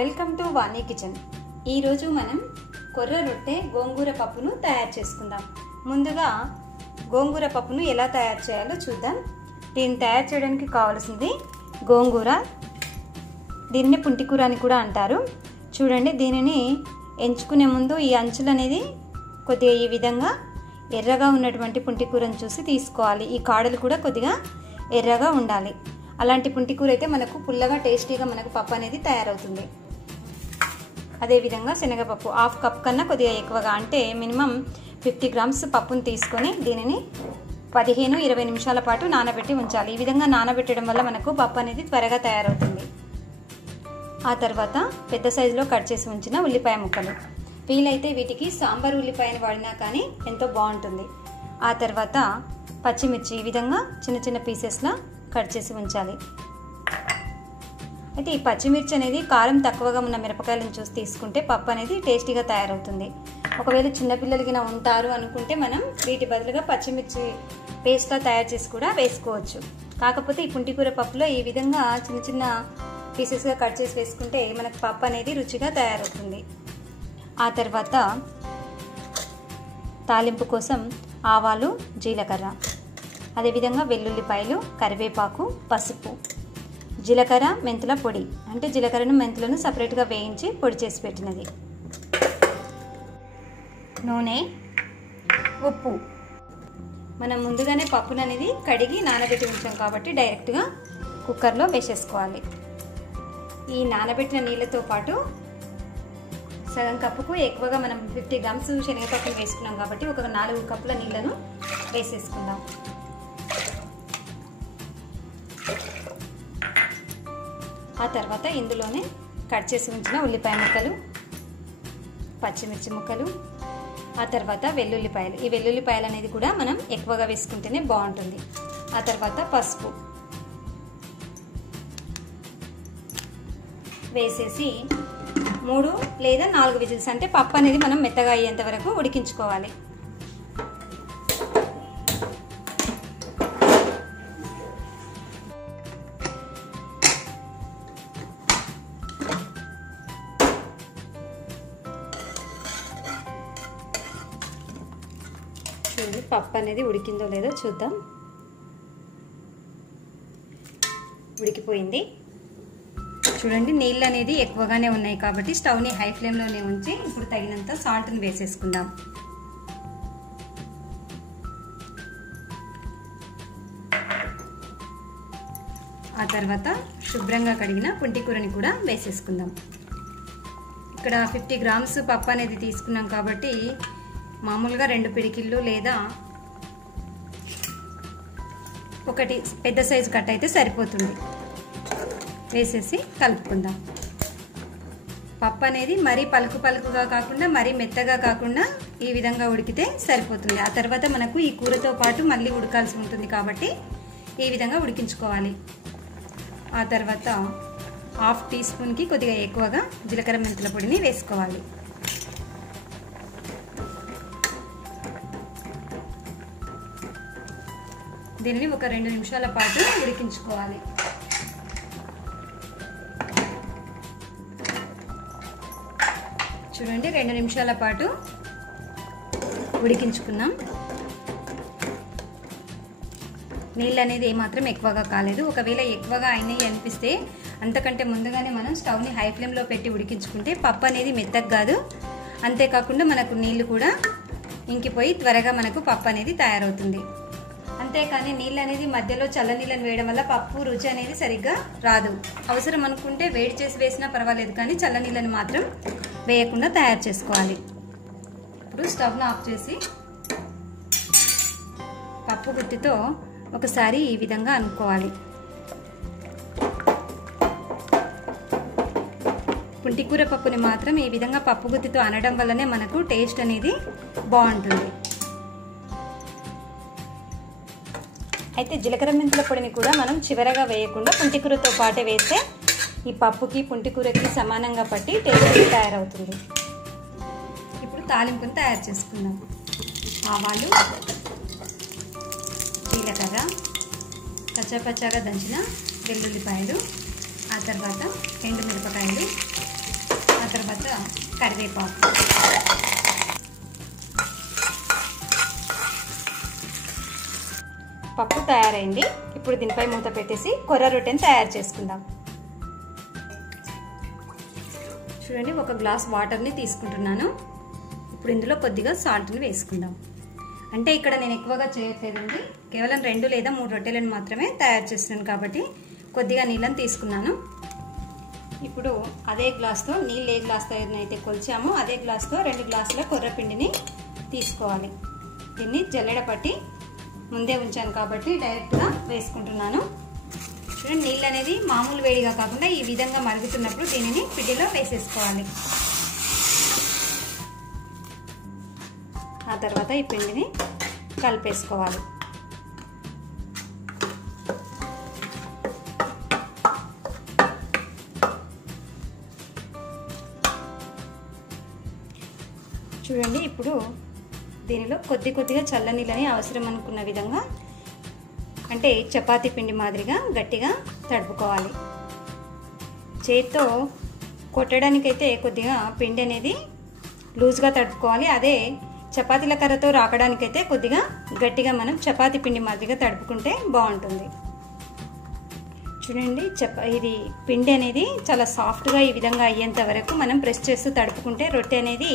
Welcome to Vani kitchen. ఈరోజు మనం కొర్ర రొట్టె గోంగూర పప్పును తయారు చేసుకుందాం. ముందుగా గోంగూర పప్పును ఎలా తయారు చేయాలో చూద్దాం. దీన్ని తయారు చేయడానికి కావాల్సింది గోంగూర. దీన్ని పుంటికూర అని కూడా అంటారు. చూడండి దీనిని ఎంచుకునే ముందు ఈ అంచులు అనేది కొద్దిగా ఈ విధంగా ఎర్రగా ఉన్నటువంటి పుంటికూరను చూసి తీసుకోవాలి. ఈ కాడలు కూడా కొద్దిగా ఎర్రగా ఉండాలి. అలాంటి పుంటికూర అయితే మనకు పుల్లగా టేస్టీగా మనకు పప్పు అనేది తయారవుతుంది. అదేవిధంగా శనగపప్పు హాఫ్ కప్ కన్నా కొద్దిగా ఎక్కువగా అంటే మినిమం ఫిఫ్టీ గ్రామ్స్ పప్పును తీసుకొని దీనిని పదిహేను ఇరవై నిమిషాల పాటు నానబెట్టి ఉంచాలి. ఈ విధంగా నానబెట్టడం వల్ల మనకు పప్పు అనేది త్వరగా తయారవుతుంది. ఆ తర్వాత పెద్ద సైజులో కట్ చేసి ఉంచిన ఉల్లిపాయ ముక్కలు. వీలైతే వీటికి సాంబార్ ఉల్లిపాయను వాడినా కానీ ఎంతో బాగుంటుంది. ఆ తర్వాత పచ్చిమిర్చి ఈ విధంగా చిన్న చిన్న పీసెస్లా కట్ చేసి ఉంచాలి. అయితే ఈ పచ్చిమిర్చి అనేది కారం తక్కువగా ఉన్న మిరపకాయలను చూసి తీసుకుంటే పప్పు అనేది టేస్టీగా తయారవుతుంది. ఒకవేళ చిన్నపిల్లలకి ఉంటారు అనుకుంటే మనం వీటి బదులుగా పచ్చిమిర్చి పేస్ట్లా తయారు చేసి కూడా వేసుకోవచ్చు. కాకపోతే ఈ పుంటికూర పప్పులో ఈ విధంగా చిన్న చిన్న పీసెస్గా కట్ చేసి వేసుకుంటే మనకు పప్పు అనేది రుచిగా తయారవుతుంది. ఆ తర్వాత తాలింపు కోసం ఆవాలు జీలకర్ర అదేవిధంగా వెల్లుల్లిపాయలు కరివేపాకు పసుపు. జీలకర్ర మెంతుల పొడి. అంటే జీలకర్రను మెంతులను సపరేట్గా వేయించి పొడి చేసి పెట్టినది. నూనె ఉప్పు. మనం ముందుగానే పప్పును అనేది కడిగి నానబెట్టి ఉంచాం కాబట్టి డైరెక్ట్గా కుక్కర్లో వేసేసుకోవాలి. ఈ నానబెట్టిన నీళ్ళతో పాటు సగం కప్పుకు ఎక్కువగా మనం ఫిఫ్టీ గ్రామ్స్ శనగపప్పులు వేసుకున్నాం కాబట్టి ఒక నాలుగు కప్పుల నీళ్ళను వేసేసుకుందాం. ఆ తర్వాత ఇందులోనే కట్ చేసి ఉంచిన ఉల్లిపాయ ముక్కలు పచ్చిమిర్చి ముక్కలు ఆ తర్వాత వెల్లుల్లిపాయలు. ఈ వెల్లుల్లిపాయలు అనేది కూడా మనం ఎక్కువగా వేసుకుంటేనే బాగుంటుంది. ఆ తర్వాత పసుపు వేసేసి మూడు లేదా నాలుగు విజిల్స్ అంటే పప్పు అనేది మనం మెత్తగా అయ్యేంత వరకు ఉడికించుకోవాలి. చూడండి పప్పు అనేది ఉడికిందో లేదో చూద్దాం. ఉడికిపోయింది. చూడండి నీళ్ళు అనేది ఎక్కువగానే ఉన్నాయి కాబట్టి స్టవ్ని హై ఫ్లేమ్లోనే ఉంచి ఇప్పుడు తగినంత సాల్ట్ని వేసేసుకుందాం. ఆ తర్వాత శుభ్రంగా కడిగిన పుంటికూరని కూడా వేసేసుకుందాం. ఇక్కడ ఫిఫ్టీ గ్రామ్స్ పప్పు అనేది తీసుకున్నాం కాబట్టి మామూలుగా రెండు పిడికిళ్ళు లేదా ఒకటి పెద్ద సైజు కట్ అయితే సరిపోతుంది. వేసేసి కలుపుకుందాం. పప్పు అనేది మరీ పలుకు పలుకుగా కాకుండా మరీ మెత్తగా కాకుండా ఈ విధంగా ఉడికితే సరిపోతుంది. ఆ తర్వాత మనకు ఈ కూరతో పాటు మళ్ళీ ఉడకాల్సి ఉంటుంది కాబట్టి ఈ విధంగా ఉడికించుకోవాలి. ఆ తర్వాత హాఫ్ టీ స్పూన్కి కొద్దిగా ఎక్కువగా జీలకర్ర మెంతుల పొడిని వేసుకోవాలి. దీనిని ఒక రెండు నిమిషాల పాటు ఉడికించుకోవాలి. చూడండి రెండు నిమిషాల పాటు ఉడికించుకున్నాం నీళ్ళు అనేది ఏమాత్రం ఎక్కువగా కాలేదు. ఒకవేళ ఎక్కువగా అయినాయి అనిపిస్తే అంతకంటే ముందుగానే మనం స్టవ్ని హై ఫ్లేమ్లో పెట్టి ఉడికించుకుంటే పప్పు అనేది మెత్తగా కాదు. అంతేకాకుండా మనకు నీళ్ళు కూడా ఇంకిపోయి త్వరగా మనకు పప్పు అనేది తయారవుతుంది. అంతేకాని నీళ్ళు అనేది మధ్యలో చల్ల నీళ్ళని వేయడం వల్ల పప్పు రుచి అనేది సరిగ్గా రాదు. అవసరం అనుకుంటే వేడి చేసి వేసినా పర్వాలేదు కానీ చల్ల నీళ్ళని మాత్రం వేయకుండా తయారు చేసుకోవాలి. ఇప్పుడు స్టవ్ను ఆఫ్ చేసి పప్పు గుత్తితో ఒకసారి ఈ విధంగా అనుకోవాలి. పుంటికూర పప్పుని మాత్రం ఈ విధంగా పప్పు గుత్తితో అనడం వల్లనే మనకు టేస్ట్ అనేది బాగుంటుంది. అయితే జీలకర్ర మెంతుల పొడిని కూడా మనం చివరగా వేయకుండా పుంటికూరతో పాటే వేస్తే ఈ పప్పుకి పుంటికూరకి సమానంగా పట్టి టేస్ట్ తయారవుతుంది. ఇప్పుడు తాలింపుని తయారు చేసుకుందాం. ఆవాలు జీలకర్ర కచ్చాపచ్చాగా దంచిన వెల్లుల్లిపాయలు ఆ తర్వాత ఎండుమిరపకాయలు తర్వాత కరివేపాకు. పప్పు తయారైంది. ఇప్పుడు దీనిపై మూత పెట్టేసి కొర్ర రొట్టెని తయారు చేసుకుందాం. చూడండి ఒక గ్లాస్ వాటర్ని తీసుకుంటున్నాను. ఇప్పుడు ఇందులో కొద్దిగా సాల్ట్ని వేసుకుందాం. అంటే ఇక్కడ నేను ఎక్కువగా చేయట్లేదండి కేవలం రెండు లేదా మూడు రొట్టెలను మాత్రమే తయారు చేస్తున్నాను కాబట్టి కొద్దిగా నీళ్ళని తీసుకున్నాను. ఇప్పుడు అదే గ్లాస్తో నీళ్ళు ఏ గ్లాస్తో అయితే కొలిచామో అదే గ్లాస్తో రెండు గ్లాసుల కొర్రపిండిని తీసుకోవాలి. దీన్ని జల్లెడ పట్టి ముందే ఉంచాను కాబట్టి డైరెక్ట్గా వేసుకుంటున్నాను. చూడండి నీళ్ళు అనేది మామూలు వేడిగా కాకుండా ఈ విధంగా మరుగుతున్నప్పుడు దీనిని పిండిలో వేసేసుకోవాలి. ఆ తర్వాత ఈ పిండిని కలిపేసుకోవాలి. చూడండి ఇప్పుడు దీనిలో కొద్ది కొద్దిగా చల్లనీళ్ళని అవసరం అనుకున్న విధంగా అంటే చపాతీ పిండి మాదిరిగా గట్టిగా తడుపుకోవాలి. చేతితో కొట్టడానికైతే కొద్దిగా పిండి అనేది లూజ్గా తడుపుకోవాలి. అదే చపాతీల కర్రతో రాకడానికైతే కొద్దిగా గట్టిగా మనం చపాతీ పిండి మాదిరిగా తడుపుకుంటే బాగుంటుంది. చూడండి చప ఇది పిండి అనేది చాలా సాఫ్ట్గా ఈ విధంగా అయ్యేంత వరకు మనం ప్రెస్ చేస్తూ తడుపుకుంటే రొట్టె అనేది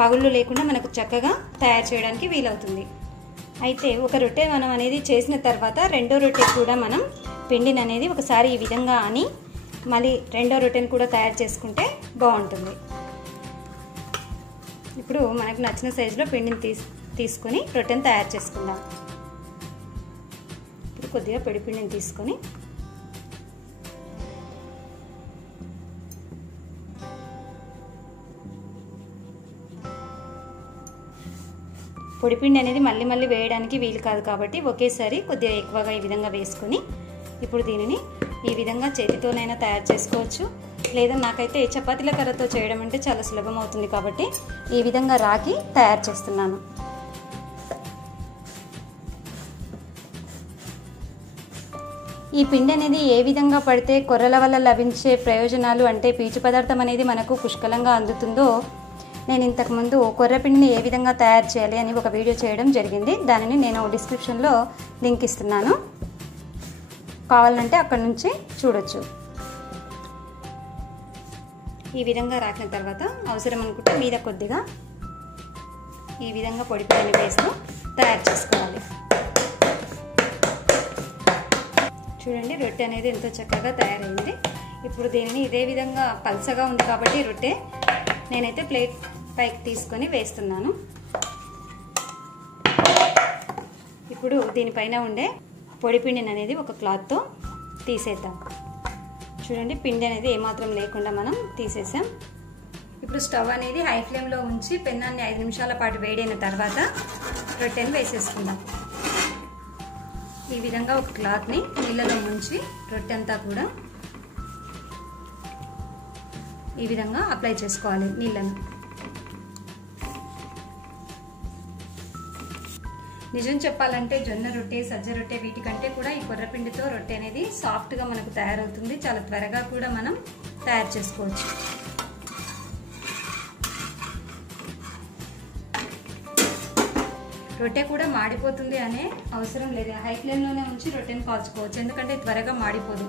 పగుళ్ళు లేకుండా మనకు చక్కగా తయారు చేయడానికి వీలవుతుంది. అయితే ఒక రొట్టె మనం అనేది చేసిన తర్వాత రెండో రొట్టె కూడా మనం పిండిని అనేది ఒకసారి ఈ విధంగా అని మళ్ళీ రెండో రొట్టెని కూడా తయారు చేసుకుంటే బాగుంటుంది. ఇప్పుడు మనకు నచ్చిన సైజులో పిండిని తీసు తీసుకొని రొట్టెని తయారు చేసుకుందాం. ఇప్పుడు కొద్దిగా పొడి పిండిని తీసుకొని పొడిపిండి అనేది మళ్ళీ మళ్ళీ వేయడానికి వీలు కాదు కాబట్టి ఒకేసారి కొద్దిగా ఎక్కువగా ఈ విధంగా వేసుకొని ఇప్పుడు దీనిని ఈ విధంగా చేతితోనైనా తయారు చేసుకోవచ్చు. లేదా నాకైతే చపాతీల కర్రతో చేయడం అంటే చాలా సులభం అవుతుంది కాబట్టి ఈ విధంగా రాకి తయారు చేస్తున్నాను. ఈ పిండి అనేది ఏ విధంగా పడితే కొర్రల వల్ల లభించే ప్రయోజనాలు అంటే పీచు పదార్థం అనేది మనకు పుష్కలంగా అందుతుందో నేను ఇంతకుముందు కొర్రపిండిని ఏ విధంగా తయారు చేయాలి అని ఒక వీడియో చేయడం జరిగింది. దానిని నేను డిస్క్రిప్షన్లో లింక్ ఇస్తున్నాను. కావాలంటే అక్కడ నుంచి చూడొచ్చు. ఈ విధంగా రాకిన తర్వాత అవసరం అనుకుంటే మీద కొద్దిగా ఈ విధంగా పొడి పైన వేస్తూ తయారు చేసుకోవాలి. చూడండి రొట్టె అనేది ఎంతో చక్కగా తయారైంది. ఇప్పుడు దీనిని ఇదే విధంగా పలసగా ఉంది కాబట్టి రొట్టె నేనైతే ప్లేట్ పైకి తీసుకొని వేస్తున్నాను. ఇప్పుడు దీనిపైన ఉండే పొడి పిండిని అనేది ఒక క్లాత్తో తీసేద్దాం. చూడండి పిండి అనేది ఏమాత్రం లేకుండా మనం తీసేసాం. ఇప్పుడు స్టవ్ అనేది హై ఫ్లేమ్లో ఉంచి పెన్నాన్ని ఐదు నిమిషాల పాటు వేడైన తర్వాత రొట్టెని వేసేసుకుందాం. ఈ విధంగా ఒక క్లాత్ని నీళ్ళలో ముంచి రొట్టె అంతా కూడా ఈ విధంగా అప్లై చేసుకోవాలి నీళ్ళను. నిజం చెప్పాలంటే జొన్న రొట్టె సజ్జ రొట్టె వీటికంటే కూడా ఈ కొర్రపిండితో రొట్టె అనేది సాఫ్ట్గా మనకు తయారవుతుంది. చాలా త్వరగా కూడా మనం తయారు చేసుకోవచ్చు. రొట్టె కూడా మాడిపోతుంది అనే అవసరం లేదు. హై ఫ్లేమ్లోనే ఉంచి రొట్టెని కాల్చుకోవచ్చు. ఎందుకంటే త్వరగా మాడిపోదు.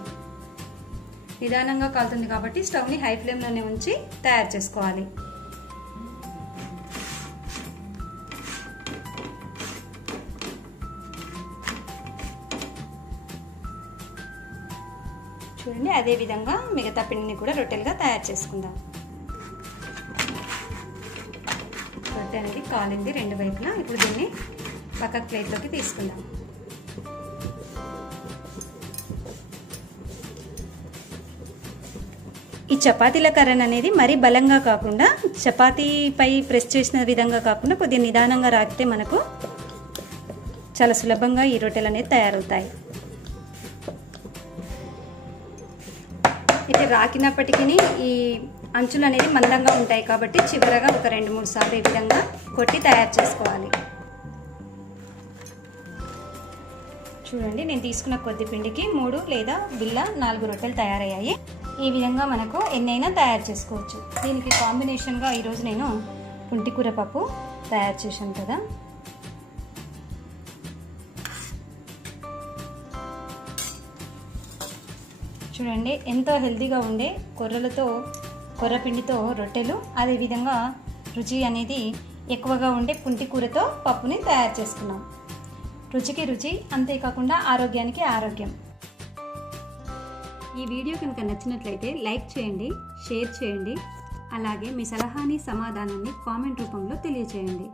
నిదానంగా కాలుతుంది కాబట్టి స్టవ్ని హై ఫ్లేమ్లోనే ఉంచి తయారు చేసుకోవాలి. చూడండి అదే విధంగా మిగతా పిండిని కూడా రొట్టెలుగా తయారు చేసుకుందాం. రొట్టె అనేది కాలింది రెండు వైపులా. ఇప్పుడు దీన్ని పక్క ప్లేట్లోకి తీసుకుందాం. ఈ చపాతీల కర్రన్ అనేది మరీ బలంగా కాకుండా చపాతీపై ప్రెస్ చేసిన విధంగా కాకుండా కొద్దిగా నిదానంగా రాకితే మనకు చాలా సులభంగా ఈ రొట్టెలు అనేది తయారవుతాయి. అయితే రాకినప్పటికీ ఈ అంచులు అనేది మందంగా ఉంటాయి కాబట్టి చివరగా ఒక రెండు మూడు సార్లు ఈ విధంగా కొట్టి తయారు చేసుకోవాలి. చూడండి నేను తీసుకున్న కొద్ది పిండికి మూడు లేదా బిల్ల నాలుగు రొట్టెలు తయారయ్యాయి. ఈ విధంగా మనకు ఎన్నైనా తయారు చేసుకోవచ్చు. దీనికి కాంబినేషన్గా ఈరోజు నేను పుంటికూర పప్పు తయారు చేశాను కదా. చూడండి ఎంతో హెల్తీగా ఉండే కొర్రలతో కొర్రపిండితో రొట్టెలు అదేవిధంగా రుచి అనేది ఎక్కువగా ఉండే పుంటి కూరతో పప్పుని తయారు చేసుకున్నాం. రుచికి రుచి అంతేకాకుండా ఆరోగ్యానికి ఆరోగ్యం. ఈ వీడియో కనుక నచ్చినట్లయితే లైక్ చేయండి షేర్ చేయండి. అలాగే మీ సలహాని సమాధానాన్ని కామెంట్ రూపంలో తెలియచేయండి.